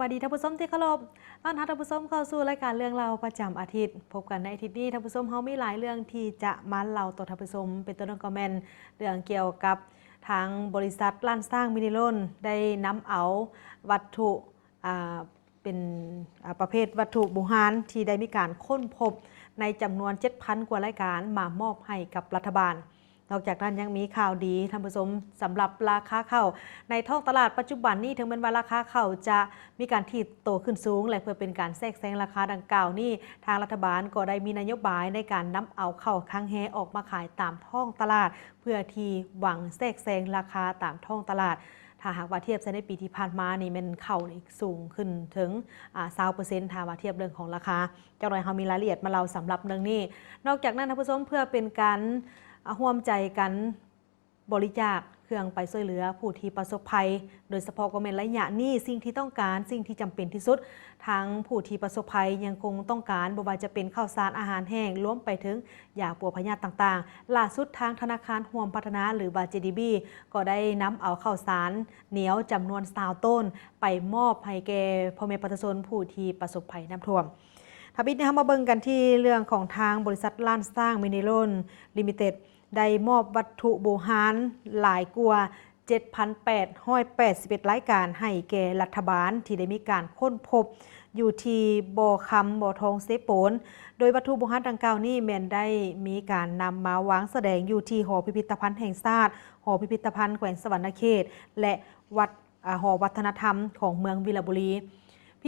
วัสดีท่านผู้ชมที่เคารพต้อนรับท่านผู้ชมเข้าสู่รายการเรื่องเราประจำอาทิตย์พบกันในอาทิตย์นี้ท่านผู้ชมเฮามีหลายเรื่องที่จะมาเล่าต่อท่านผู้ชมเป็นต้นคอมเมนต์เรื่องเกี่ยวกับทางบริษัทล้านสร้างมินิโลนได้นำเอาวัตถุเป็นประเภทวัตถุโบราณที่ได้มีการค้นพบในจำนวน 7,000 กว่ารายการมามอบให้กับรัฐบาลนอกจากนั้นยังมีข่าวดีท่านผู้ชมสำหรับราคาข้าวในท้องตลาดปัจจุบันนี้ถึงแม้ว่าราคาข้าวจะมีการที่โตขึ้นสูงและเพื่อเป็นการแทรกแซงราคาดังกล่าวนี้ทางรัฐบาลก็ได้มีนโยบายในการนำเอาข้าวค้างแฮออกมาขายตามท้องตลาดเพื่อที่หวังแทรกแซงราคาตามท้องตลาดถ้าหากว่าเทียบในปีที่ผ่านมานี่มันข้าวสูงขึ้นถึง20%ถ้าว่าเทียบเรื่องของราคาเจ้าหน่อยเขามีรายละเอียดมาเล่าสำหรับเรื่องนี้นอกจากนั้นท่านผู้ชมเพื่อเป็นการร่วมใจกันบริจาคเครื่องไปช่วยเหลือผู้ที่ประสบภัยโดยเฉพาะก็เป็นระยะนี้สิ่งที่ต้องการสิ่งที่จำเป็นที่สุดทางผู้ที่ประสบภัยยังคงต้องการบ่ว่าจะเป็นข้าวสารอาหารแห้งรวมไปถึงยาปัวพยาธิต่างๆล่าสุดทางธนาคารร่วมพัฒนาหรือบา JDB ก็ได้นำเอาข้าวสารเหนียวจำนวน20ต้นไปมอบให้แก่พ่อแม่ประชาชนผู้ที่ประสบภัยน้ำท่วมทับอิดนะคะมาเบิ่งกันที่เรื่องของทางบริษัทล้านสร้างมินิโลนลิมิเต็ดได้มอบวัตถุโบราณหลายกว่า 7,881 รายการให้แก่รัฐบาลที่ได้มีการค้นพบอยู่ที่บ่อคำบ่อทองเซโปนโดยวัตถุโบราณดังกล่าวนี้แม่นได้มีการนำมาวางแสดงอยู่ที่หอพิพิธภัณฑ์แห่งชาติหอพิพิธภัณฑ์แขวงสวรรณเขตและวัดหอวัฒนธรรมของเมืองวิลาบุรี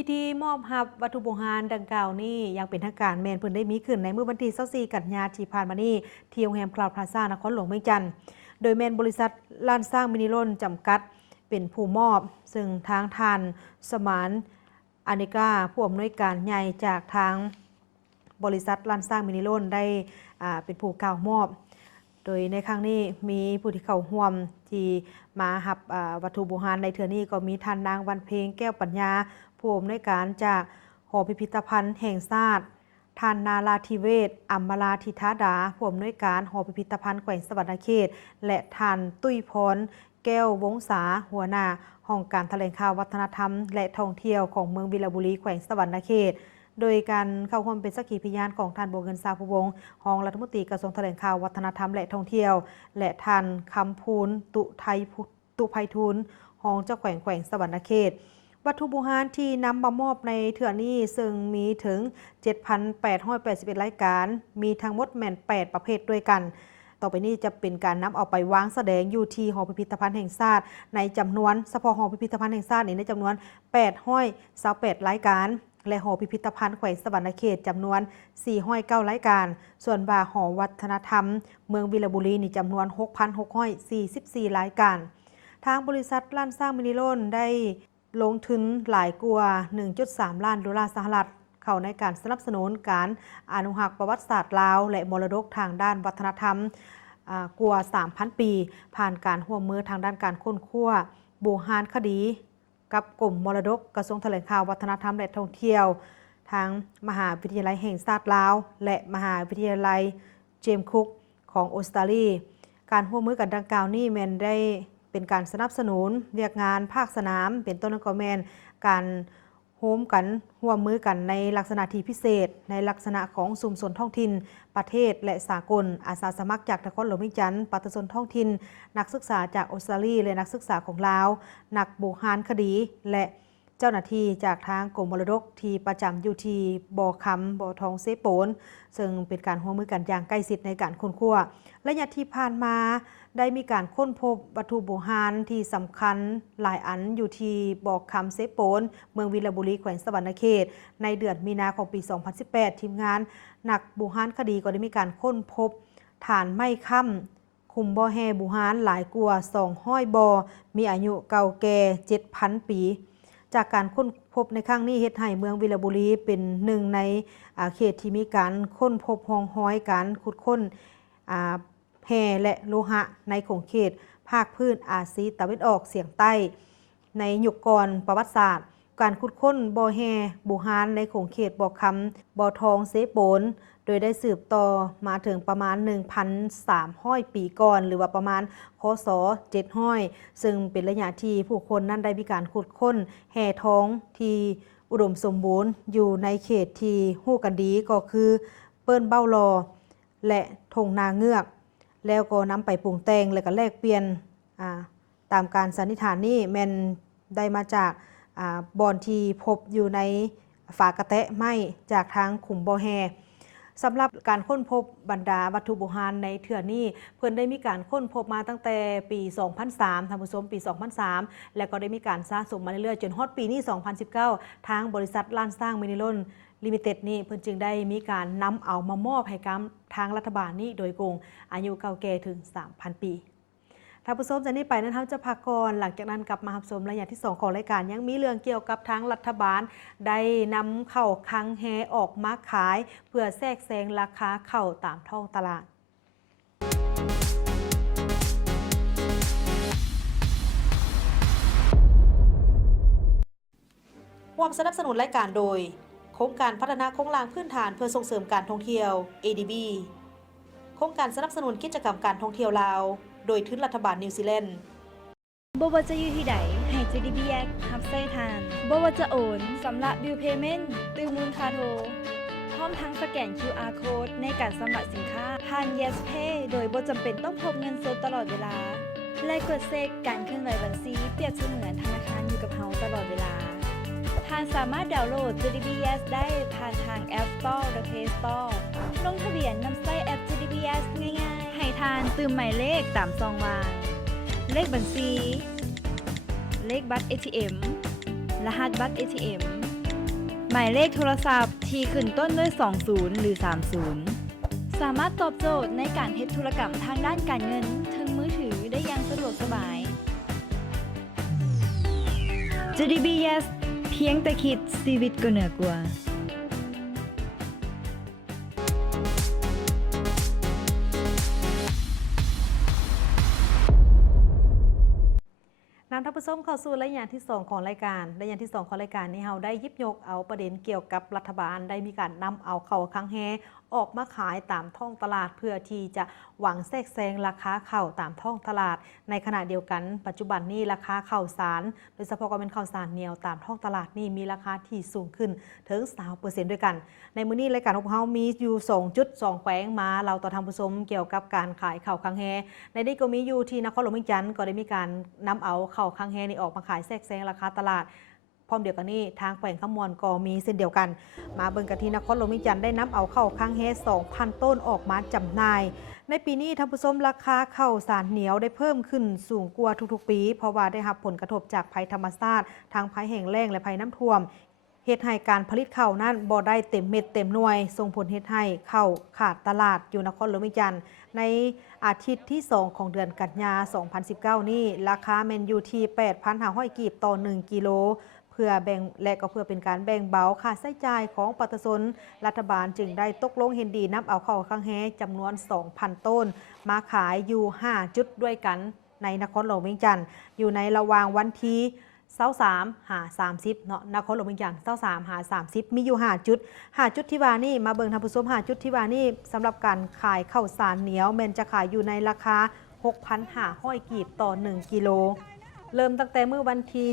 พิธีมอบรับวัตถุโบราณดังกล่าวนี้ยังเป็นทางการแม่นเพิ่นได้มีขึ้นในเมื่อวันที่24 กันยายนที่ผ่านมานี้ที่โรงแรมคลาวด์พลาซ่านครหลวงเมืองจันทร์โดยแม่นบริษัทล้านสร้างมินิโลนจำกัดเป็นผู้มอบซึ่งทางท่านสมานอานิกาผู้อำนวยการใหญ่จากทางบริษัทล้านสร้างมินิโลนได้เป็นผู้กล่าวมอบโดยในครั้งนี้มีผู้ที่เข้าร่วมที่มารับวัตถุโบราณในเทื่อนี้ก็มีท่านนางวันเพ็งแก้วปัญญาผู้อำนวยการจากหอพิพิธภัณฑ์แห่งชาติท่านนาราธิเวศอัมมาลาธิธาดาผู้อำนวยการหอพิพิธภัณฑ์แขวงสวรรณเขตและท่านตุ้ยพรแก้ววงศาหัวหน้าห้องการแถลงข่าววัฒนธรรมและท่องเที่ยวของเมืองวิลาบุรีแขวงสวรรณเขตโดยการเข้าร่วมเป็นสักขีพยานของท่านบัวเงินสาภูวงศ์รองรัฐมนตรีกระทรวงแถลงข่าววัฒนธรรมและท่องเที่ยวและท่านคำพูนตุไพฑูรย์รองเจ้าแขวงสวรรณเขตวัตถุโบราณที่นำมามอบในเทื่อนี้ซึ่งมีถึง 7,881 รายการมีทั้งหมดแม่น8ประเภทด้วยกันต่อไปนี้จะเป็นการนำเอาไปวางแสดงอยู่ที่หอพิพิธภัณฑ์แห่งชาติในจำนวนเฉพาะหอพิพิธภัณฑ์แห่งชาติในจำนวน828รายการและหอพิพิธภัณฑ์แขวงสวรรณเขตจำนวน409รายการส่วนหอวัฒนธรรมเมืองวิลาบุรีนี่จำนวน 6,644 รายการทางบริษัทล้านสร้างมินิโลนได้ลงทุนหลายกว่า 1.3 ล้านดอลลาร์สหรัฐเข้าในการสนับสนุนการอนุรักษ์ประวัติศาสตร์ลาวและมรดกทางด้านวัฒนธรรมกว่า 3,000 ปีผ่านการร่วมมือทางด้านการค้นคว้าโบราณคดีกับกรมมรดกกระทรวงแถลงข่าววัฒนธรรมและท่องเที่ยวทางมหาวิทยาลัยแห่งชาติลาวและมหาวิทยาลัยเจมส์คุกของออสเตรเลียการร่วมมือกันดังกล่าวนี้แม่นได้เป็นการสนับสนุนเรียกงานภาคสนามเป็นต้นก็แม่นการโฮมกันร่วมมือกันในลักษณะที่พิเศษในลักษณะของชุมชนท้องถิ่นประเทศและสากลอาสาสมัครจากนครหลวงเวียงจันทร์ประชาชนท้องถิ่นนักศึกษาจากออสเตรเลียและนักศึกษาของลาวนักโบราณคดีและเจ้าหน้าที่จากทางกรมมรดกที่ประจำอยู่ที่บ่อคำบ่อทองเซโปนซึ่งเป็นการร่วมมือกันอย่างใกล้ชิดในการค้นคว้าระยะที่ผ่านมาได้มีการค้นพบวัตถุโบราณที่สำคัญหลายอันอยู่ที่บ่อคำเซโปนเมืองวิลาบุรีแขวงสวรรณเขตในเดือนมีนาคมปี 2018 ทีมงานนักโบราณคดีก็ได้มีการค้นพบฐานไม้ค้ำคุมบ่อแฮโบราณหลายกว่า200บ่อมีอายุเก่าแก่ 7,000 ปีจากการค้นพบในครั้งนี้เฮ็ดให้เมืองวิลาบุรีเป็นหนึ่งในเขตที่มีการค้นพบห้องห้อยการขุดค้นแร่และโลหะในของเขตภาคพื้นอาซีตะวันออกเฉียงใต้ในยุคก่อนประวัติศาสตร์การขุดค้นบ่อแร่โบราณในของเขตบ่อคำบ่อทองเซโปน โดยได้สืบต่อมาถึงประมาณ 1,300 ปีก่อนหรือว่าประมาณคศ700ซึ่งเป็นระยะที่ผู้คนนั้นได้มีการขุดค้นแห่ท้องที่อุดมสมบูรณ์อยู่ในเขตที่ฮู้กันดีก็คือเปิ้นเบ้าลอและทงนาเงือกแล้วก็นำไปปรุงแต่งและก็แลกเปลี่ยนตามการสันนิษฐานนี้แม่นได้มาจากบอนที่พบอยู่ในฝากระแตะไม้จากทางขุมบ่อแฮสำหรับการค้นพบบรรดาวัตถุโบราณในเถื่อนี้เพิ่นได้มีการค้นพบมาตั้งแต่ปี 2003 ท่านผู้ชมปี 2003 แล้วก็ได้มีการสะสมมาเรื่อยๆจนฮอดปีนี้ 2019 ทางบริษัทล้านสร้างมินิลอนลิมิเต็ดนี่เพิ่นจึงได้มีการนำเอามามอบให้กับทางรัฐบาลนี้โดยกงอายุเก่าแก่ถึง 3,000 ปีท่านผู้ชมจากนี้ไปนั้นเราจะพักก่อนหลังจากนั้นกลับมารับชมระยะที่ 2 ของรายการยังมีเรื่องเกี่ยวกับทางรัฐบาลได้นำข้าวคังแฮออกมาขายเพื่อแทรกแซงราคาข้าวตามท้องตลาดร่วมสนับสนุนรายการโดยโครงการพัฒนาโครงสร้างพื้นฐานเพื่อส่งเสริมการท่องเที่ยว ADB โครงการสนับสนุนกิจกรรมการท่องเที่ยวลาวโดยทุนรัฐบาลนิวซีแลนด์บ่ว่าจะอยู่ที่ใดให้ JDBX รับใช้ทานบ่ว่าจะโอนสำหรับ Bill Payment ตือมูลค่าโทรพร้อมทั้งสแกน QR Code ในการสำหรับสินค้าผ่าน Yes Pay โดยบ่จำเป็นต้องพกเงินสดตลอดเวลาและกดเช็คการเคลื่อนไหวบัญชีเปรียบเสมือนธนาคารอยู่กับเฮาตลอดเวลาท่านสามารถดาวน์โหลด JDBX ได้ผ่านทาง App Store และ Play Store ลงทะเบียนนำใช้แอป JDBX ง่ายๆให้ทานตื่มหมายเลขตามซองวางเลขบัญชีเลขบัตร ATM รหัสบัตร ATM หมายเลขโทรศัพท์ที่ขึ้นต้นด้วย20หรือ30สามารถตอบโจทย์ในการเฮ็ดธุรกรรมทางด้านการเงินถึงมือถือได้อย่างสะดวกสบาย JDBS เพียงแต่คิดชีวิตก็เหนือกว่า นำท่านผู้ชมเข้าสู่ระยะที่ 2 ของรายการระยะที่ 2 ของรายการนี้เราได้ยิบยกเอาประเด็นเกี่ยวกับรัฐบาลได้มีการนำเอาข้าวคังแฮออกมาขายตามท้องตลาดเพื่อที่จะหวังแทรกแซงราคาข้าวตามท้องตลาดในขณะเดียวกันปัจจุบันนี้ราคาข้าวสารโดยเฉพาะก็เป็นข้าวสารเหนียวตามท้องตลาดนี่มีราคาที่สูงขึ้นถึง 20% ด้วยกันในมื้อนี้รายการของเรามีอยู่2.2 แขวงมาเราต่อทางผู้ชมเกี่ยวกับการขายข้าวคังแฮในนี้ก็มีอยู่ที่นครหลวงเวียงจันทร์ก็ได้มีการนำเอาข้าวคังแฮนี่ออกมาขายแทรกแซงราคาตลาดพร้อมเดียวกันนี้ทางแขวงขมวนก็มีเส้นเดียวกันมาเบิ่งกันที่นครหลวงเวียงจันทร์ได้นำเอาข้าวคังแฮ 2,000 ต้นออกมาจำหน่ายในปีนี้ท่านผู้ชมราคาข้าวสารเหนียวได้เพิ่มขึ้นสูงกว่าทุกๆปีเพราะว่าได้รับผลกระทบจากภัยธรรมชาติทางภัยแห้งแล้งและภัยน้ำท่วมเหตุให้การผลิตข้าวนั้นบ่ได้เต็มเม็ดเต็มหน่วยส่งผลเหตุให้ข้าวขาดตลาดอยู่นครหลวงเวียงจันทร์ในอาทิตย์ที่ 2 ของเดือนกันยายน 2019 นี้ราคาแมนอยู่ที่ 8,500 กีบต่อ 1 กิโลเพื่อแบ่งและก็เพื่อเป็นการแบ่งเบาค่าใช้จ่ายของประชาชนรัฐบาลจึงได้ตกลงเห็นดีนำเอาข้าวคังแฮจำนวน 2,000 ต้นมาขายอยู่ 5 จุดด้วยกันในนครหลวงเวียงจันทร์อยู่ในระหว่างวันที่23หา30เนาะนครหลวงเวียงจันทร์23หา30มีอยู่5จุดที่ว่านี่มาเบิ่งท่านผู้ชม5จุดที่ว่านี่สำหรับการขายข้าวสารเหนียวแม่นจะขายอยู่ในราคา 6,500 กีบต่อ 1 กิโลเริ่มตั้งแต่เมื่อวันที่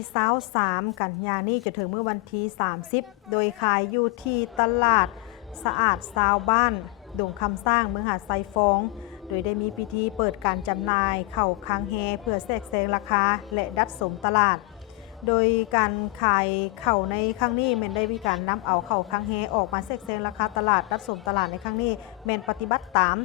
23กันยายนนี้จนถึงเมื่อวันที่30โดยขายอยู่ที่ตลาดสะอาดซาวบ้านดงคำสร้างเมืองหาดไซฟองโดยได้มีพิธีเปิดการจำหน่ายข้าวคังแฮเพื่อแทรกแซงราคาและดัดสมตลาดโดยการขายข้าวในครั้งนี้แม่นได้มีการนำเอาข้าวคังแฮออกมาแทรกแซงราคาตลาดดัดสมตลาดในครั้งนี้แม่นปฏิบัติตาม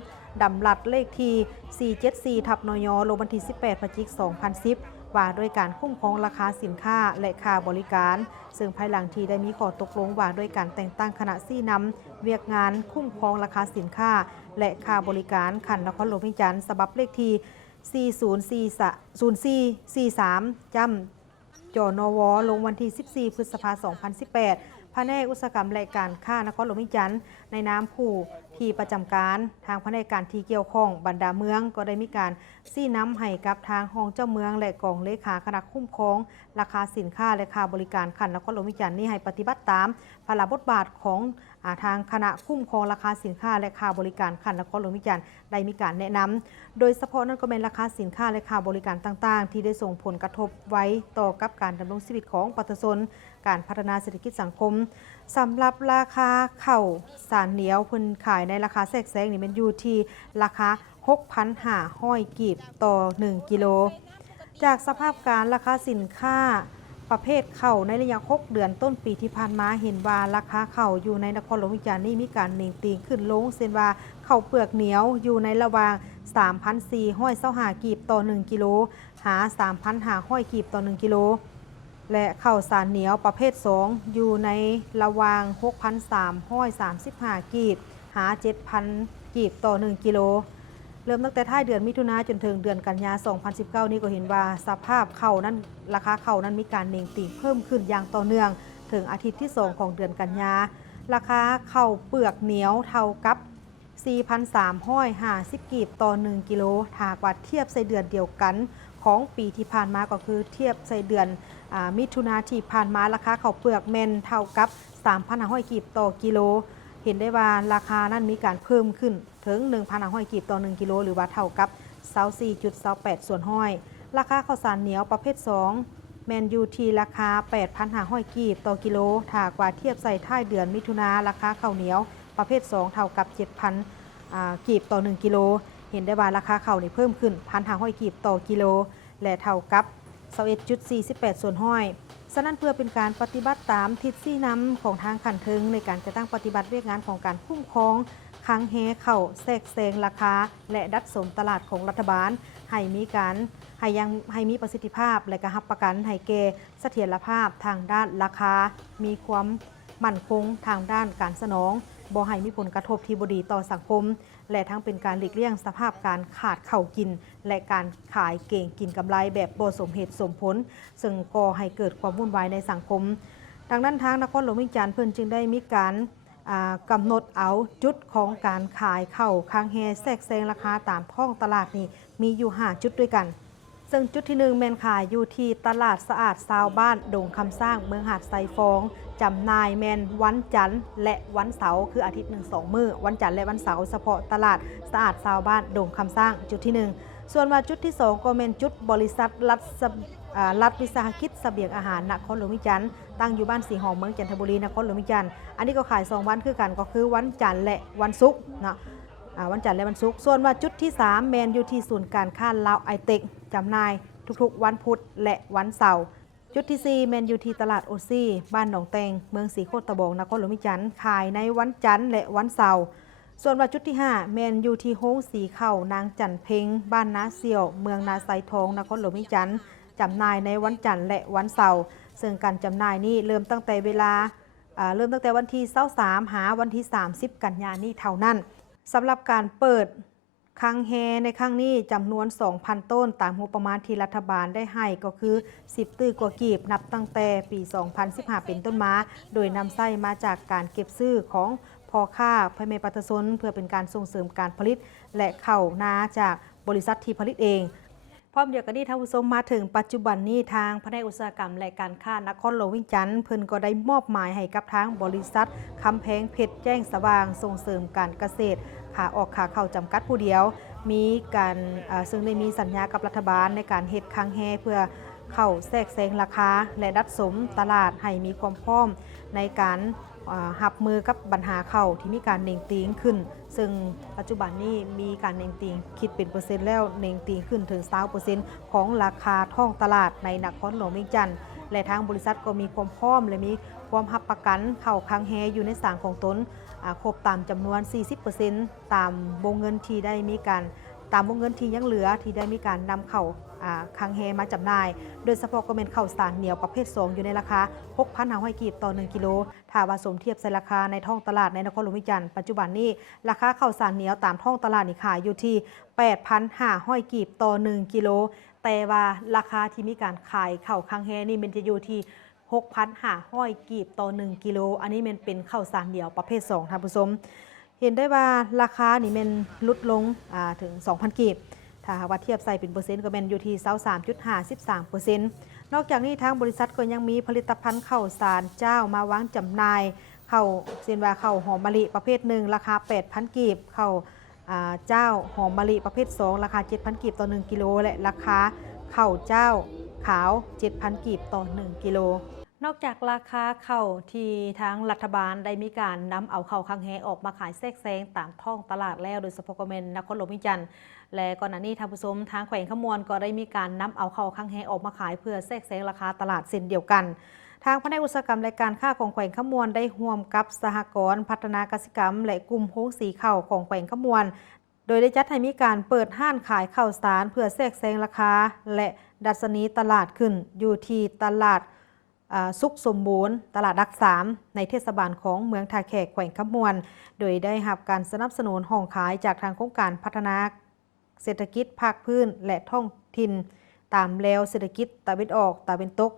ดำรัสเลขที่474/นย.ลงวันที่18 พฤศจิกายน 2010ว่าด้วยการคุ้มครองราคาสินค้าและค่าบริการซึ่งภายหลังที่ได้มีข้อตกลงว่าด้วยการแต่งตั้งคณะซี่นำเวียกงานคุ้มครองราคาสินค้าและค่าบริการขันนครหลวงเวียงจันทร์ฉบับเลขที่4043จำจนว.ลงวันที่14 พฤษภาคม 2018แผนกอุตสาหกรรมและการค้านครหลวงเวียงจันทร์ในนามผู้ที่ประจำการทางแผนกการที่เกี่ยวข้องบรรดาเมืองก็ได้มีการซี่น้ำให้กับทางห้องเจ้าเมืองและกองเลขาคณะคุ้มครองราคาสินค้าและค่าบริการขันนครหลวงเวียงจันทร์นี่ให้ปฏิบัติตามพระราชบทบาทของ ทางคณะคุ้มครองราคาสินค้าและค่าบริการคันนครหลวงวิจารณ์ได้มีการแนะนำโดยเฉพาะนั่นก็เป็นราคาสินค้าและค่าบริการต่างๆที่ได้ส่งผลกระทบไว้ต่อกับการดำรงชีวิตของประชาชนการพัฒนาเศรษฐกิจสังคมสำหรับราคาข้าวสารเหนียวเพิ่นขายในราคาแทรกแซงนี่มันอยู่ที่ราคา 6,500 กีบต่อ 1 กิโลจากสภาพการราคาสินค้าประเภทข้าวในระยะ 6 เดือนต้นปีที่ผ่านมาเห็นว่าราคาข้าวอยู่ในนครหลวงวิจารณ์นี่มีการเน่งตีขึ้นลงเช่นว่าข้าวเปลือกเหนียวอยู่ในระหว่าง 3,425 กีบต่อ 1 กิโลหา 3,500 กีบต่อ 1 กิโลและข้าวสารเหนียวประเภท 2 อยู่ในระหว่าง 6,335 กีบหา 7,000 กีบต่อ 1 กิโลเริ่มตั้งแต่ท้ายเดือนมิถุนายนจนถึงเดือนกันยายน 2019 นี้ก็เห็นว่าสภาพข้าวนั้นราคาข้าวนั้นมีการเน่งตีเพิ่มขึ้นอย่างต่อเนื่องถึงอาทิตย์ที่ 2 ของเดือนกันยาราคาข้าวเปลือกเหนียวเท่ากับ 4,350 กีบต่อ 1 กิโลถ้ากว่าเทียบใส่เดือนเดียวกันของปีที่ผ่านมาก็คือเทียบใส่เดือนมิถุนายนที่ผ่านมาราคาข้าวเปลือกแมนเท่ากับ 3,500 กีบต่อกิโลเห็นได้ว่าราคานั้นมีการเพิ่มขึ้นถึง 1,500 กีบต่อ 1 กิโลหรือว่าเท่ากับ 24.28 ส่วนห้อยราคาข้าวสารเหนียวประเภท 2 แมนยูทีราคา 8,500 กีบต่อกิโลถ้ากว่าเทียบใส่ท้ายเดือนมิถุนาราคาข้าวเหนียวประเภท 2 เท่ากับ 7,000 กีบต่อ 1 กิโลเห็นได้ว่าราคาข้าวนี่เพิ่มขึ้น 1,500 กีบต่อกิโลและเท่ากับ 21.48 ส่วนห้อยฉะนั้นเพื่อเป็นการปฏิบัติตามทิศชี้นำของทางขันเทิงในการจะตั้งปฏิบัติเรียกงานของการคุ้มครองค้างแฮเข่าแทรกแซงราคาและดัดสมตลาดของรัฐบาลให้มีประสิทธิภาพและก็รับประกันให้แก่เสถียรภาพทางด้านราคามีความมั่นคงทางด้านการสนองบ่ให้มีผลกระทบที่บ่ดีต่อสังคมและทั้งเป็นการหลีกเลี่ยงสภาพการขาดเข่ากินและการขายเก่งกินกำไรแบบบ่สมเหตุสมผลซึ่งก่อให้เกิดความวุ่นวายในสังคมดังนั้นทางนครหลวงวิจารณ์เพิ่นจึงได้มีการกำหนดเอาจุดของการขายข้าวค้างแฮแทรกแซงราคาตามท้องตลาดนี่มีอยู่5จุดด้วยกันซึ่งจุดที่1แมนขายอยู่ที่ตลาดสะอาดชาวบ้านดงคำสร้างเมืองหาดไซฟองจำหน่ายแมนวันจันทร์และวันเสาร์คืออาทิตย์ 1-2 มื้อวันจันทร์และวันเสาร์เฉพาะตลาดสะอาดชาวบ้านดงคำสร้างจุดที่1ส่วนว่าจุดที่2ก็เป็นจุดบริษัทรัฐวิสาหกิจเสบียงอาหารนครหลวงวิจารณ์ตั้งอยู่บ้านสีหอมเมืองจันทบุรีนครหลวงวิจารณ์อันนี้ก็ขาย2วันคือกันก็คือวันจันทร์และวันศุกร์เนาะวันจันทร์และวันศุกร์ส่วนว่าจุดที่3แมนอยู่ที่ศูนย์การค้าลาวไอเทคจำหน่ายทุกๆวันพุธและวันเสาร์จุดที่4แมนอยู่ที่ตลาดโอซี่บ้านหนองแตงเมืองศรีโคตรตะบองนครหลวงวิจารณ์ขายในวันจันทร์และวันเสาร์ส่วนว่าจุดที่5แมนอยู่ที่โฮงสีเข่านางจันเพ็งบ้านนาเสี่ยวเมืองนาไซทองนครหลวงวิจารณ์จำหน่ายในวันจันทร์และวันเสาร์ซึ่งการจำหน่ายนี้เริ่มตั้งแต่วันที่23หาวันที่30กันยายนนี้เท่านั้นสำหรับการเปิดค้างแฮในครั้งนี้จำนวน 2,000 ต้นตามงบประมาณที่รัฐบาลได้ให้ก็คือ10ตื้อกว่ากีบนับตั้งแต่ปี 2015 เป็นต้นมาโดยนำไส้มาจากการเก็บซื้อของพ่อค้าพ่อแม่ประชาชนเพื่อเป็นการส่งเสริมการผลิตและเข้านาจากบริษัทที่ผลิตเองพร้อมเดียวกันนี้ท่านผู้ชมมาถึงปัจจุบันนี้ทางแผนกอุตสาหกรรมและการค้านครหลวงวิจารณ์เพิ่นก็ได้มอบหมายให้กับทางบริษัทคำแพงเพชรแจ้งสว่างส่งเสริมการเกษตรขาออกขาเข้าจำกัดผู้เดียวมีการซึ่งได้มีสัญญากับรัฐบาลในการเฮ็ดค้างแฮเพื่อเข้าแทรกแซงราคาและดัดสมตลาดให้มีความพร้อมในการหับมือกับปัญหาเข้าที่มีการเน่งตีงขึ้นซึ่งปัจจุบันนี้มีการเน่งตีงคิดเป็นเปอร์เซ็นต์แล้วเน่งตีงขึ้นถึง 20% ของราคาท้องตลาดในนครหลวงเวียงจันทร์และทางบริษัทก็มีความพร้อมและมีความรับประกันเข้าค้างแฮอยู่ในสารของตนครบตามจำนวน 40% ตามวงเงินที่ได้มีการตามวงเงินที่ยังเหลือที่ได้มีการนำเข้าค้างแฮมาจำหน่ายโดยเฉพาะก็เป็นข้าวสารเหนียวประเภท 2 อยู่ในราคา 6,500 กีบต่อ 1 กิโลถ้าว่าสมเทียบใส่ราคาในท้องตลาดในนครหลวงวิจารณ์ปัจจุบันนี้ราคาข้าวสารเหนียวตามท้องตลาดนี่ขายอยู่ที่ 8,500 กีบต่อ 1 กิโลแต่ว่าราคาที่มีการขายข้าวค้างแฮนี่มันจะอยู่ที่ 6,500 กีบต่อ 1 กิโลอันนี้มันเป็นข้าวสารเหนียวประเภท 2ท่านผู้ชมเห็นได้ว่าราคานี่มันลดลงถึง 2,000 กีบถ้าหากว่าเทียบใส่เป็นเปอร์เซ็นต์ก็เป็นอยู่ที่ 23.53% นอกจากนี้ทางบริษัทก็ยังมีผลิตภัณฑ์ข้าวสารเจ้ามาวางจำหน่าย ข้าวเช่นว่าข้าวหอมมะลิประเภทหนึ่งราคา 8,000 กีบข้าวเจ้าหอมมะลิประเภท 2 ราคา 7,000 กีบต่อ 1 กิโลและราคาข้าวเจ้าขาว 7,000 กีบต่อ 1 กิโลนอกจากราคาข้าวที่ทางรัฐบาลได้มีการนำเอาข้าวคังแฮออกมาขายแทรกแซงตามท้องตลาดแล้วโดยเฉพาะก็เป็นนครหลวงวิจันทร์และก่อนหน้านี้ทางผู้ชมทางแขวงขมวนก็ได้มีการนำเอาข้าวคังแฮออกมาขายเพื่อแทรกแซงราคาตลาดเช่นเดียวกันทางแผนกอุตสาหกรรมและการค้าของแขวงขมวนได้ร่วมกับสหกรณ์พัฒนากสิกรรมและกลุ่มโฮงสีข้าวของแขวงขมวนโดยได้จัดให้มีการเปิดห้านขายข้าวสารเพื่อแทรกแซงราคาและดัชนีตลาดขึ้นอยู่ที่ตลาดสุขสมบูรณ์ตลาดรัก3ในเทศบาลของเมืองท่าแขกแขวงขมวนโดยได้รับการสนับสนุนห้องขายจากทางโครงการพัฒนาเศรษฐกิจภาคพื้นและท้องถิ่นตามแนวเศรษฐกิจตะวันออกตะวันตก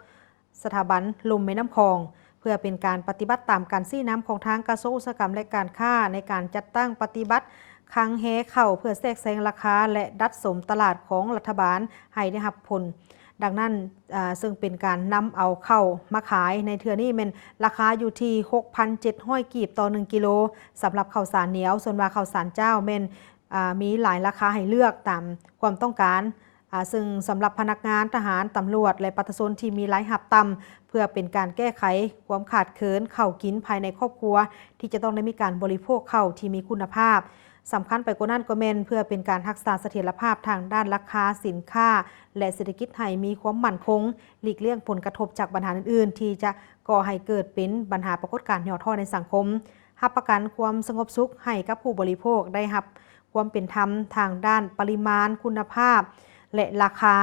สถาบันลมแม่น้ำคลองเพื่อเป็นการปฏิบัติตามการซี้น้ำของทางกระทรวงอุตสาหกรรมและการค้าในการจัดตั้งปฏิบัติคังแฮเข้าเพื่อแทรกแซงราคาและดัดสมตลาดของรัฐบาลให้ได้รับผลดังนั้นซึ่งเป็นการนำเอาเข้ามาขายในเทื่อนี้เป็นราคาอยู่ที่ 6,700 กีบต่อ 1 กิโลสำหรับข้าวสารเหนียวส่วนว่าข้าวสารเจ้าเป็นมีหลายราคาให้เลือกตามความต้องการซึ่งสำหรับพนักงานทหารตำรวจและประชาชนที่มีรายรับต่ำเพื่อเป็นการแก้ไขความขาดเคินข้าวกินภายในครอบครัวที่จะต้องได้มีการบริโภคข้าวที่มีคุณภาพสำคัญไปกว่านั้นก็แม่นเพื่อเป็นการรักษาเสถียรภาพทางด้านราคาสินค้าและเศรษฐกิจให้มีความมั่นคงหลีกเลี่ยงผลกระทบจากปัญหาอื่นๆที่จะก่อให้เกิดเป็นปัญหาปรากฏการณ์ย่อท้อในสังคมรับประกันความสงบสุขให้กับผู้บริโภคได้รับความเป็นธรรมทางด้านปริมาณคุณภาพและราคา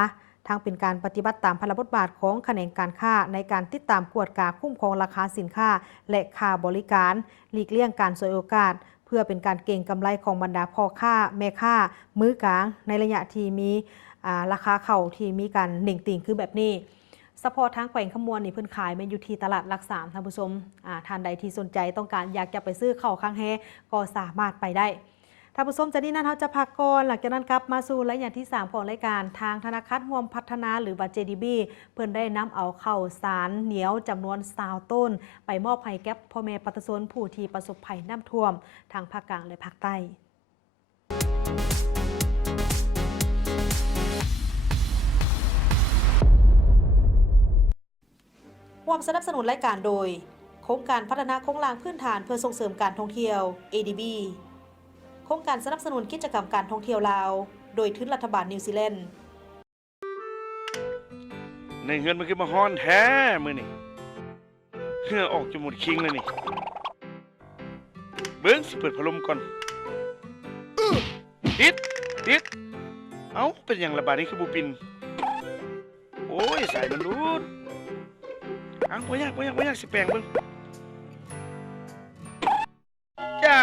ทางเป็นการปฏิบัติตามพระบทบาทของแขนงการค้าในการติดตามกวดกาคุ้มครองราคาสินค้าและค่าบริการหลีกเลี่ยงการฉวยโอกาสเพื่อเป็นการเก็งกำไรของบรรดาพ่อค้าแม่ค้ามื้อกลางในระยะที่มีราคาข้าวที่มีการหนิ่งติ่งคือแบบนี้เฉพาะทางแขวงขมวนนี่เพิ่นขายมันอยู่ที่ตลาดหลัก3ท่านผู้ชมท่านใดที่สนใจต้องการอยากจะไปซื้อข้าวคังแฮก็สามารถไปได้ท่านผู้ชมจากนี้นั้นเราจะพักก่อนหลังจากนั้นกลับมาสู่ระยะที่3ของรายการทางธนาคารร่วมพัฒนาหรือว่า JDB เพิ่นได้นำเอาข้าวสารเหนียวจำนวน20ต้นไปมอบให้แก่พ่อแม่ประชาชนผู้ที่ประสบภัยน้ำท่วมทางภาคกลางและภาคใต้ร่วมสนับสนุนรายการโดยโครงการพัฒนาโครงสร้างพื้นฐานเพื่อส่งเสริมการท่องเที่ยว ADBโครงการสนับสนุนกิจกรรมการท่องเที่ยวลาวโดยทุนรัฐบาลนิวซีแลนด์ในเงินมันคือมาฮ้อนแท้มื้อนี่เหือออกจมูกคิงเลยนี่เบิ่งสิเปิดพัดลมก่อนติดเอ้าเป็นหยังระบาดนี้คือบ่ปินโอ้ยสายมันรูดบ่ยากสิแปลงเบิ่งจ้า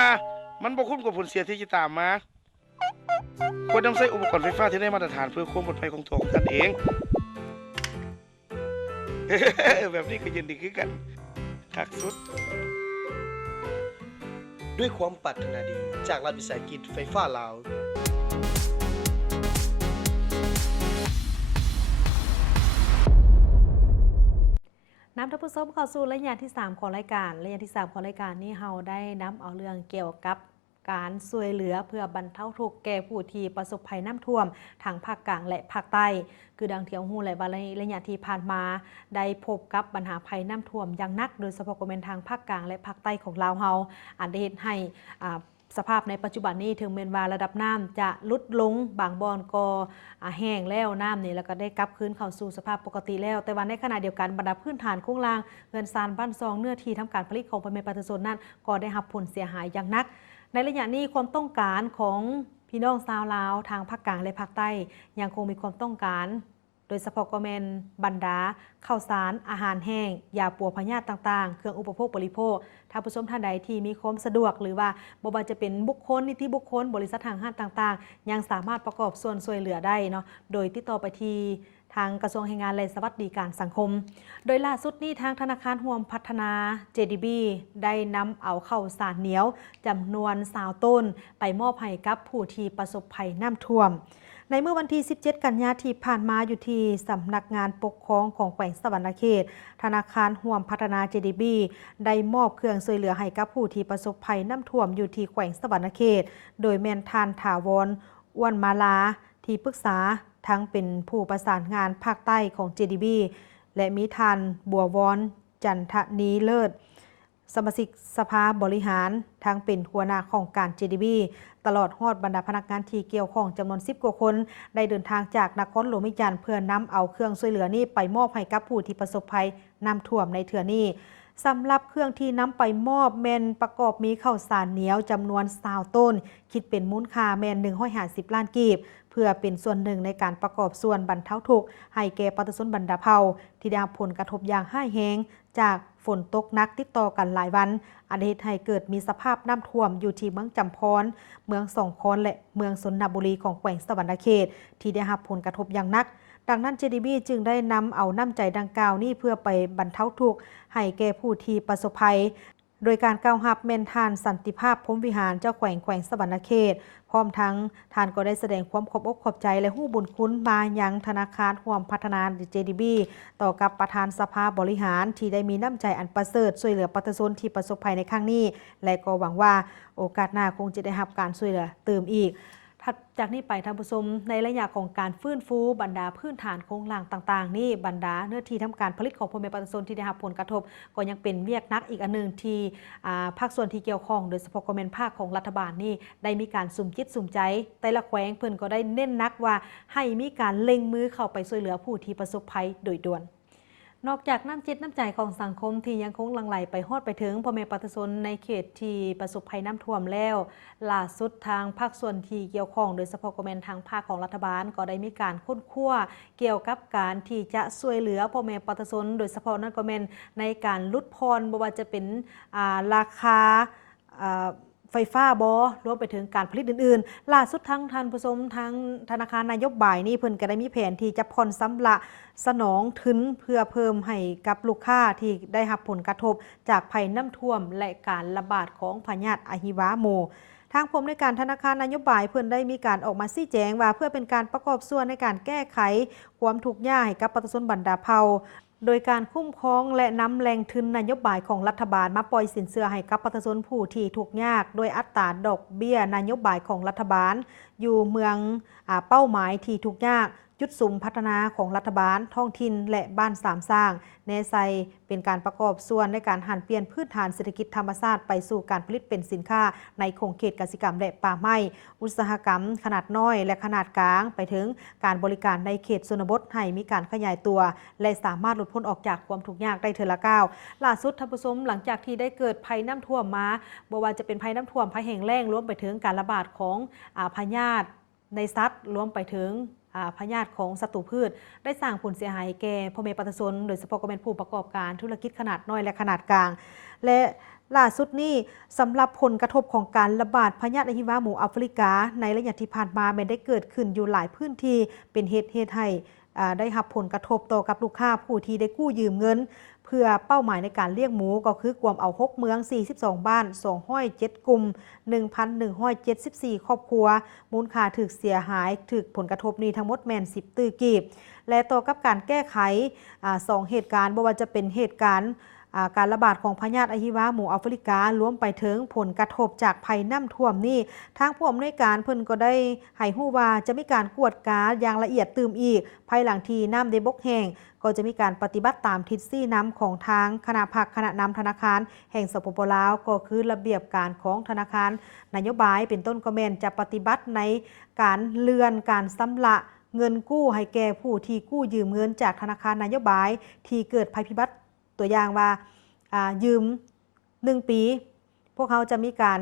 มันบ่คุ้มกับผลเสียที่จะตามมาควรนำใช้อุปกรณ์ไฟฟ้าที่ได้มาตรฐานเพื่อความปลอดภัยของตัวของท่านเอง แบบนี้ก็ยินดีคือกันคักสุดด้วยความปรารถนาดีจากรัฐวิสาหกิจไฟฟ้าลาวน้ำท่านผู้ชมเข้าสู่ระยะที่3ของรายการระยะที่3ของรายการนี้เราได้นำเอาเรื่องเกี่ยวกับการช่วยเหลือเพื่อบรรเทาทุกข์แก่ผู้ที่ประสบภัยน้ำท่วมทางภาคกลางและภาคใต้คือดังเที่ยวหู้และว่าในระยะที่ผ่านมาได้พบกับปัญหาภัยน้ำท่วมอย่างหนักโดยเฉพาะบริเวณทางภาคกลางและภาคใต้ของลาวเฮาอันได้เฮ็ดให้สภาพในปัจจุบันนี้ถึงแม้ว่าระดับน้ำจะลดลงบางบ่อนก็แห้งแล้วน้ำนี่แล้วก็ได้กลับคืนเข้าสู่สภาพปกติแล้วแต่ว่าในขณะเดียวกันบรรดาพื้นฐานโครงสร้างเรือนซานบ้านซองเนื้อที่ทำการผลิตของพ่อแม่ประชาชนนั้นก็ได้รับผลเสียหายอย่างหนักในระยะนี้ความต้องการของพี่น้องชาวลาวทางภาคกลางและภาคใต้ยังคงมีความต้องการโดยเฉพาะก็แม่นบรรดาข้าวสารอาหารแห้งยาปัวพยาธิต่างๆเครื่องอุปโภคบริโภคถ้าผู้ชมท่านใดที่มีความสะดวกหรือว่าบ่ว่าจะเป็นบุคคลนิติบุคคลบริษัททางห้างต่างๆยังสามารถประกอบส่วนช่วยเหลือได้เนาะโดยติดต่อไปที่ทางกระทรวงแรงงานและสวัสดิการสังคมโดยล่าสุดนี้ทางธนาคารร่วมพัฒนา JDB ได้นำเอาข้าวสารเหนียวจำนวน20ต้นไปมอบให้กับผู้ที่ประสบภัยน้ำท่วม ในเมื่อวันที่ 17 กันยายนที่ผ่านมาอยู่ที่สำนักงานปกครองของแขวงสะหวรรณเขตธนาคารร่วมพัฒนา JDB ได้มอบเครื่องช่วยเหลือให้กับผู้ที่ประสบภัยน้ำท่วมอยู่ที่แขวงสะหวรรณเขตโดยแม่นทานถาวรอ้วนมาลาที่ปรึกษาทั้งเป็นผู้ประสานงานภาคใต้ของ JDB และมีทานบัววอนจันทนีเลิศสมาชิกสภาบริหารทั้งเป็นหัวหน้าของการ JDB ตลอดฮอดบรรดาพนักงานที่เกี่ยวข้องจำนวน10 กว่าคนได้เดินทางจากนครหลวงมิจันทร์เพื่อนำเอาเครื่องช่วยเหลือนี้ไปมอบให้กับผู้ที่ประสบภัยน้ำท่วมในเทื่อนี้สำหรับเครื่องที่นำไปมอบแมนประกอบมีข้าวสารเหนียวจำนวน20 ต้นคิดเป็นมูลค่าแมน150 ล้านกีบเพื่อเป็นส่วนหนึ่งในการประกอบส่วนบรรเทาทุกข์ให้แก่ประชาชนบรรดาเผ่าที่ได้รับผลกระทบอย่างร้ายแรงจากฝนตกหนักติดต่อกันหลายวันอันเหตุให้เกิดมีสภาพน้ำท่วมอยู่ที่เมืองจำพรเมืองสองคอนและเมืองสนบุรีของแขวงสะหวรรณเขตที่ได้รับผลกระทบอย่างหนักดังนั้น JDB จึงได้นำเอาน้ำใจดังกล่าวนี้เพื่อไปบรรเทาทุกข์ให้แก่ผู้ที่ประสบภัยโดยการกล่าวรับแม่นทานสันติภาพพรหมวิหารเจ้าแขวงสะหวรรณเขตพร้อมทั้งทานก็ได้แสดงความขอบอกขอบใจและฮู้บุญคุณมายังธนาคารร่วมพัฒนา JDB ต่อกับประธานสภาบริหารที่ได้มีน้ำใจอันประเสริฐช่วยเหลือประชาชนที่ประสบภัยในครั้งนี้และก็หวังว่าโอกาสหน้าคงจะได้รับการช่วยเหลือเติมอีกถัดจากนี้ไปท่านผู้ชมในระยะของการฟื้นฟูบรรดาพื้นฐานโครงหลังต่างๆนี่บรรดาเนื้อที่ทำการผลิตของพ่อแม่ประชาชนที่ได้รับผลกระทบก็ยังเป็นเวียกนักอีกอันหนึ่งที่ภาคส่วนที่เกี่ยวข้องโดยเฉพาะกรมภาคของรัฐบาลนี่ได้มีการสุ่มจิตสุ่มใจแต่ละแขวงเพิ่นก็ได้เน้นนักว่าให้มีการเล็งมือเข้าไปช่วยเหลือผู้ที่ประสบภัยโดยด่วนนอกจากน้ำจิตน้ำใจของสังคมที่ยังคงหลั่งไหลไปฮอดไปถึงพ่อแม่ประชาชนในเขตที่ประสบภัยน้ำท่วมแล้วล่าสุดทางภาคส่วนที่เกี่ยวข้องโดยเฉพาะกรมทางภาคของรัฐบาลก็ได้มีการค้นคว้าเกี่ยวกับการที่จะช่วยเหลือพ่อแม่ประชาชนโดยเฉพาะนั้นก็แม่นในการลดพรบ่ว่าจะเป็นราคาไฟฟ้าบอรวมไปถึงการผลิตอื่นๆล่าสุดทั้งท่านผู้ชมทั้งธนาคารนายกบ่ายนี่เพิ่นก็ได้มีแผนที่จะผ่อนสำระสนองทุนเพื่อเพิ่มให้กับลูกค้าที่ได้รับผลกระทบจากภัยน้ำท่วมและการระบาดของพยาธิอะฮิวาโมทางผู้อำนวยการธนาคารนายกบ่ายเพิ่นได้มีการออกมาชี้แจงว่าเพื่อเป็นการประกอบส่วนในการแก้ไขความทุกข์ยากให้กับประชาชนบรรดาเผ่าโดยการคุ้มครองและนำแรงทุนนโยบายของรัฐบาลมาปล่อยสินเชื่อให้กับประชาชนผู้ที่ทุกข์ยากโดยอัตราดอกเบี้ยนโยบายของรัฐบาลอยู่เมืองเป้าหมายที่ทุกข์ยากจุดสุมพัฒนาของรัฐบาลท้องถิ่นและบ้านสามสร้างแนไซเป็นการประกอบส่วนในการหันเปลี่ยนพื้นฐานเศรษฐกิจธรรมชาติไปสู่การผลิตเป็นสินค้าในโครงเขตกสิกรรมและป่าไม้อุตสาหกรรมขนาดน้อยและขนาดกลางไปถึงการบริการในเขตชนบทให้มีการขยายตัวและสามารถหลุดพ้นออกจากความทุกข์ยากได้เทอละก้าวล่าสุดท่านผู้ชมหลังจากที่ได้เกิดภัยน้ำท่วมมาบ่ว่าจะเป็นภัยน้ำท่วมภัยแห้งแล้งรวมไปถึงการระบาดของพยาธิในสัตว์รวมไปถึงพยาธิของศัตรูพืชได้สร้างผลเสียหายแก่พ่อแม่ประชาชนโดยเฉพาะก็เป็นผู้ประกอบการธุรกิจขนาดน้อยและขนาดกลางและล่าสุดนี้สำหรับผลกระทบของการระบาดพยาธิอะฮิวาหมูแอฟริกาในระยะที่ผ่านมาได้เกิดขึ้นอยู่หลายพื้นที่เป็นเหตุให้ได้รับผลกระทบต่อกับลูกค้าผู้ที่ได้กู้ยืมเงินเพื่อเป้าหมายในการเลี้ยงหมูก็คือกวมเอา6เมือง42บ้าน207กลุ่ม 1,174 ครอบครัวมูลค่าถึกเสียหายถึกผลกระทบนี้ทั้งหมดแม่น10ตื้อกีบและต่อกับการแก้ไข2เหตุการณ์บ่ว่าจะเป็นเหตุการณ์การระบาดของพยาธิอะฮิวาหมูแอฟริการวมไปถึงผลกระทบจากภัยน้ำท่วมนี่ทางผู้อำนวยการเพิ่นก็ได้ให้ฮู้ว่าจะมีการกวดกาอย่างละเอียดตื่มอีกภายหลังที่น้ำได้บกแห้งก็จะมีการปฏิบัติตามทิศซี่น้ำของทางคณะพักคณะนำธนาคารแห่งสปป.ลาวก็คือระเบียบการของธนาคารนโยบายเป็นต้นก็แม่นจะปฏิบัติในการเลื่อนการชำระเงินกู้ให้แก่ผู้ที่กู้ยืมเงินจากธนาคารนโยบายที่เกิดภัยพิบัติตัวอย่างว่ายืม1ปีพวกเขาจะมีการ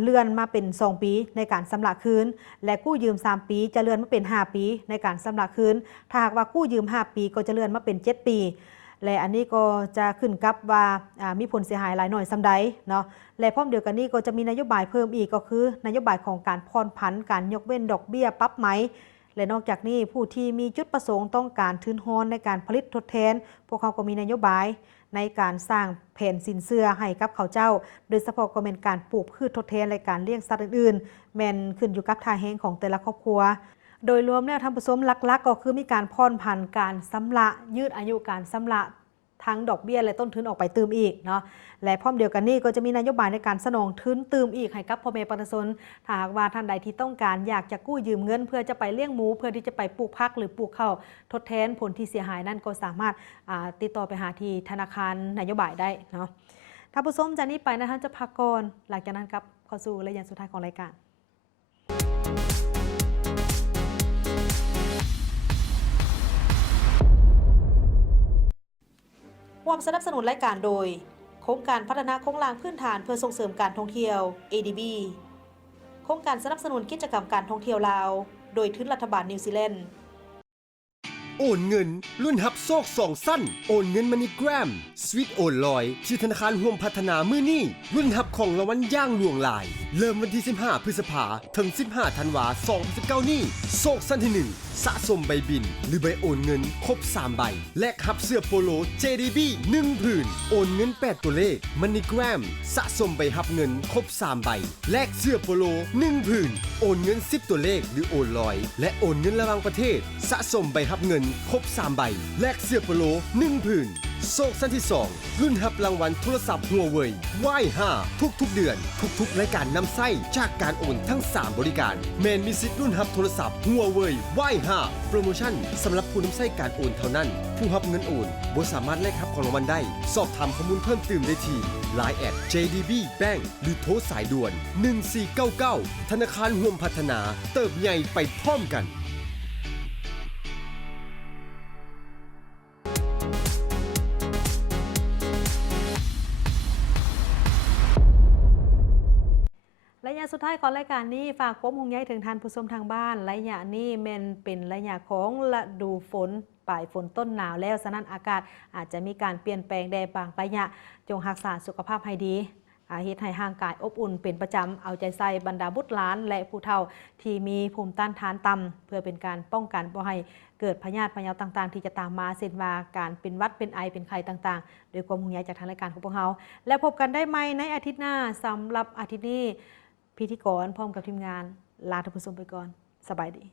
เลื่อนมาเป็น2ปีในการชำระคืนและกู้ยืม3ปีจะเลื่อนมาเป็น5ปีในการชำระคืนถ้าหากว่ากู้ยืม5ปีก็จะเลื่อนมาเป็น7ปีและอันนี้ก็จะขึ้นกับว่ามีผลเสียหายหลายหน่อยซำใดเนาะและพร้อมเดียวกันนี้ก็จะมีนโยบายเพิ่มอีกก็คือนโยบายของการผ่อนผันการยกเว้นดอกเบี้ยปรับไหมและนอกจากนี้ผู้ที่มีจุดประสงค์ต้องการทุนฮอนในการผลิตทดแทนพวกเขาก็มีนโยบายในการสร้างแผนสินเชื่อให้กับเขาเจ้าโดยเฉพาะก็เป็นการปลูกพืชทดแทนและการเลี้ยงสัตว์อื่นๆแม่นขึ้นอยู่กับท่าแห้งของแต่ละครอบครัว โดยรวมแล้วท่านผู้ชมหลักๆก็คือมีการผ่อนผันการชำระยืดอายุการชำระทั้งดอกเบี้ยและต้นทุนออกไปตืมอีกเนาะและพร้อมเดียวกันนี้ก็จะมีนโยบายในการสนองทุนตืมอีกให้กับพ่อแม่ประชาชนถ้าหากว่าท่านใดที่ต้องการอยากจะกู้ยืมเงินเพื่อจะไปเลี้ยงหมูเพื่อที่จะไปปลูกผักหรือปลูกข้าวทดแทนผลที่เสียหายนั่นก็สามารถติดต่อไปหาที่ธนาคารนโยบายได้เนาะท่านผู้ชมจากนี้ไปนะท่านจะพักก่อนหลังจากนั้นครับเข้าสู่ระยะสุดท้ายของรายการร่วมสนับสนุนรายการโดยโครงการพัฒนาโครงสร้างพื้นฐานเพื่อส่งเสริมการท่องเที่ยว ADB โครงการสนับสนุนกิจกรรมการท่องเที่ยวลาวโดยทุนรัฐบาลนิวซีแลนด์โอนเงินรุ่นหับโซก2สั้นโอนเงินมันีแกรมสวิตโอนลอยที่ธนาคารห่วมพัฒนามื้อนี้รุ่นหับของรางวัลย่างหลวงลายเริ่มวันที่15พฤษภาถึง15ธันวา2019นี้โซกสั้นที่1สะสมใบบินหรือใบโอนเงินครบ3ใบและหับเสื้อโปโล JDB 1ผืนโอนเงิน8ตัวเลขมันีแกรมสะสมใบหับเงินครบ3ใบแลกเสื้อโปโล1ผืนโอนเงิน10ตัวเลขหรือโอนลอยและโอนเงินระหว่างประเทศสะสมใบหับเงินครบ3ใบแลกเสื้อโปโล1ผืนโซกสั้นที่2รุ่นหับรางวัลโทรศัพท์หัวเว่ย Y5 ทุกๆเดือนทุกๆรายการนำไส้จากการโอนทั้ง3บริการแมนมีสิทธิ์รุ่นหับโทรศัพท์หัวเว่ย Y5 โปรโมชั่นสำหรับผู้นำไส้การโอนเท่านั้นผู้รับเงินโอนบ่สามารถแลกรับของรางวัลได้สอบถามข้อมูลเพิ่มเติมได้ที่ Line @JDB Bank หรือโทรสายด่วน1499ธนาคารร่วมพัฒนาเติบใหญ่ไปพร้อมกันระยะสุดท้ายของรายการนี้ฝากความห่วงใยถึงท่านผู้ชมทางบ้านระยะนี้แม่นเป็นระยะของฤดูฝนปลายฝนต้นหนาวแล้วฉะนั้นอากาศอาจจะมีการเปลี่ยนแปลงได้บางระยะจงรักษาสุขภาพให้ดีเฮ็ดให้ร่างกายอบอุ่นเป็นประจำเอาใจใส่บรรดาบุตรหลานและผู้เฒ่าที่มีภูมิต้านทานต่ำเพื่อเป็นการป้องกันบ่ให้เกิดพยาธิพยาธิต่างๆที่จะตามมาเช่นว่าการเป็นหวัดเป็นไอเป็นไข้ต่างๆโดยความห่วงใยจากทางรายการของพวกเราและพบกันได้ใหม่ในอาทิตย์หน้าสำหรับอาทิตย์นี้พิธีกรพร้อมกับทีมงานลาท่านผู้ชมไปก่อนสบายดี